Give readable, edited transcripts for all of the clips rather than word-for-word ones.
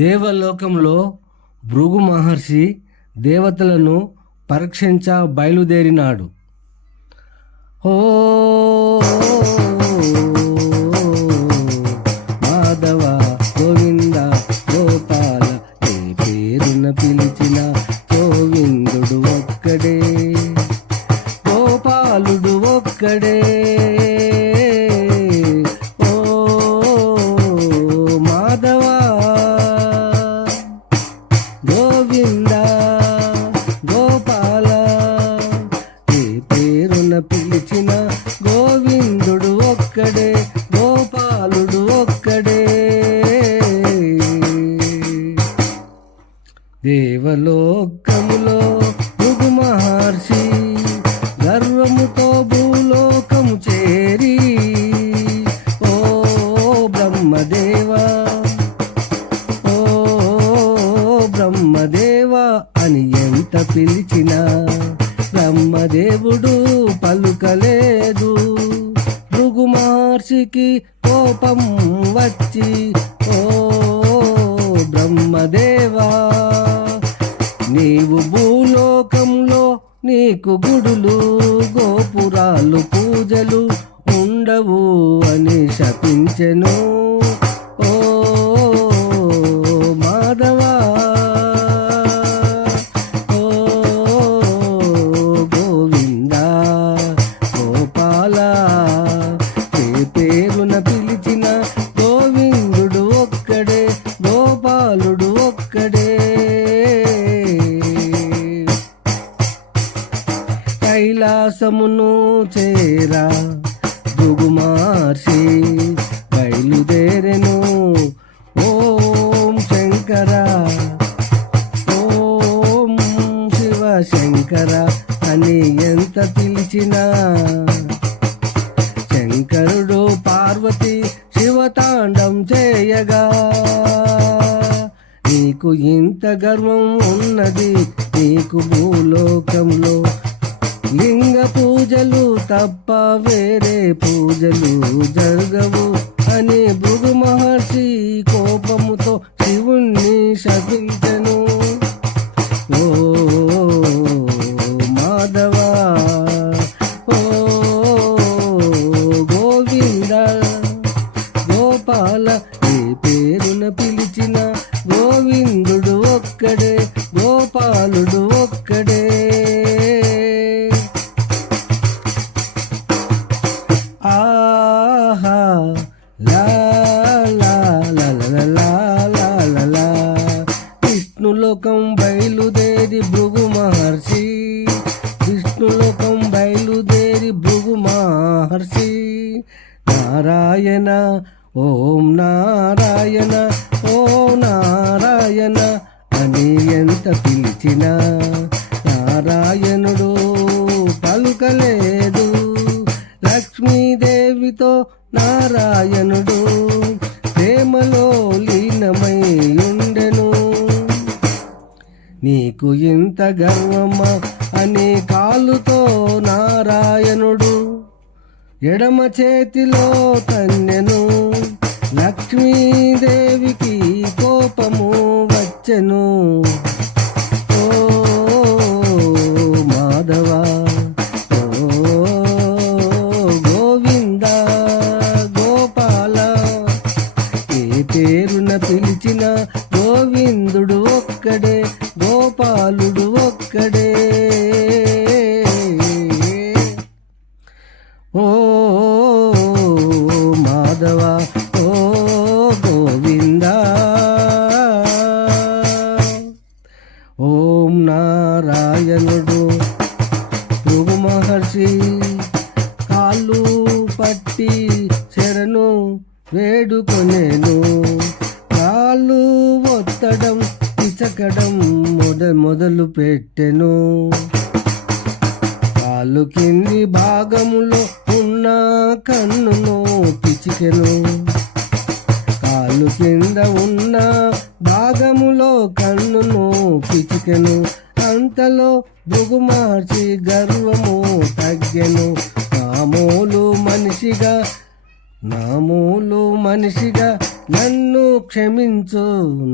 దేవలోకంలో భృగు మహర్షి దేవతలను పరీక్షించ బయలుదేరినాడు. ఓ మాధవ గోవింద గోపాల ఏ పేరున పిలిచిన గోవిందుడు ఒక్కడే, గోపాలుడు ఒక్కడే. ఓ మాధవ గోవింద గోపాల ఏ పేరున పిలిచిన గోవిందుడు ఒక్కడే, గోపాలుడు ఒక్కడే. దేవలోకములో భృగు మహర్షి గర్వముతో భూలోకము చేరి, ఓ బ్రహ్మదేవా, ఓ బ్రహ్మదేవా అని ఎంత పిలిచినా బ్రహ్మదేవుడు పలుకలేదు. భృగు మహర్షికి కోపం వచ్చి, ఓ బ్రహ్మదేవా నీవు భూలోకంలో నీకు గుడులు గోపురాలు పూజలు ఉండవు అని శపించెను. ఓ మాధవా, ఓ గోవింద గోపాల ఏ పేరున పిలిచిన గోవిందుడు ఒక్కడే, గోపాలుడు ఒక్కడే. కైలాసమును చేరా భృగు మహర్షి బయలుదేరెను. ఓం శంకర, ఓం శివ శంకర అని ఎంత పిలిచినా శంకరుడు పార్వతి శివతాండం చేయగా, నీకు ఇంత గర్వం ఉన్నది, నీకు భూలోకంలో లింగ పూజలు తప్ప వేరే పూజలు జరగవు అని భృగు మహర్షి కోపముతో శివుణ్ణి శపించెను. ఓ మాధవా, ఓ గోవింద గోపాల ఏ పేరున పిలిచిన గోవిందుడు ఒక్కడే, గోపాలుడు ఒక్కడే. ఆహా లా లా లా లా లా లా లా లా. విష్ణులోకం బయలుదేరి భృగు మహర్షి, విష్ణులోకం బయలుదేరి భృగు మహర్షి నారాయణ ఓం నారాయణ ఓం నారాయణ అని ఎంత పిలిచినా నారాయణుడు పలుకలేదు. లక్ష్మీదేవితో నారాయణుడు ప్రేమలో లీనమై ఉండెను. నీకు ఇంత గర్వమా అని కాలుతో నారాయణుడు ఎడమ చేతిలో తన్నెను. లక్ష్మీదేవికి కోపము వచ్చెను. ఓ మాధవా, పేరున పిలిచిన గోవిందుడు ఒక్కడే, గోపాలుడు ఒక్కడే. ఓ మాధవ, ఓ గోవింద. ఓం నారాయణుడు భృగు మహర్షి కాళ్ళు పట్టి శరణు వేడుకొనేను. కాళ్ళు ఒత్తడం పిచకడం మొదలు పెట్టెను. కాళ్ళు కింది భాగములో ఉన్న కన్నును పిచికెను. కాళ్ళు కింద ఉన్న భాగములో కన్నును పిచికెను. అంతలో భృగు మహర్షి గర్వము తగ్గెను. మామూలు మనిషిగా నామూలు మనిషిగా నన్ను క్షమించు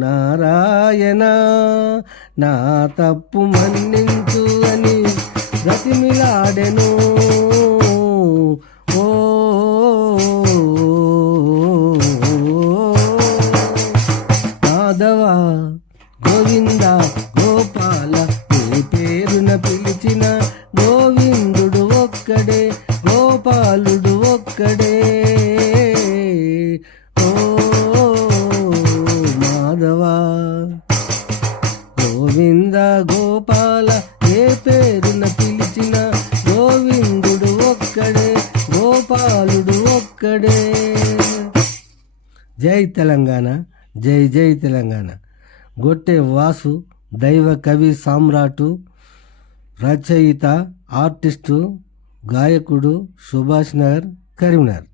నారాయణ, నా తప్పు మన్నించు అని బ్రతిమిలాడెను. ఓ మాధవ గోవింద గోపాల ఏ పేరున పిలిచిన గోవిందుడు ఒక్కడే, గోపాలుడు ఒక్కడే. ఓ మాధవ గోవింద గోపాల ఏ పేరున పిలిచిన గోవిందుడు ఒక్కడే, గోపాలుడు ఒక్కడే. జై తెలంగాణ, జై జై తెలంగాణ. గొట్టె వాసు దైవ కవి సామ్రాటు, రచయిత, ఆర్టిస్టు, గాయకుడు, సుభాష్ నగర్, కరీంనగర్.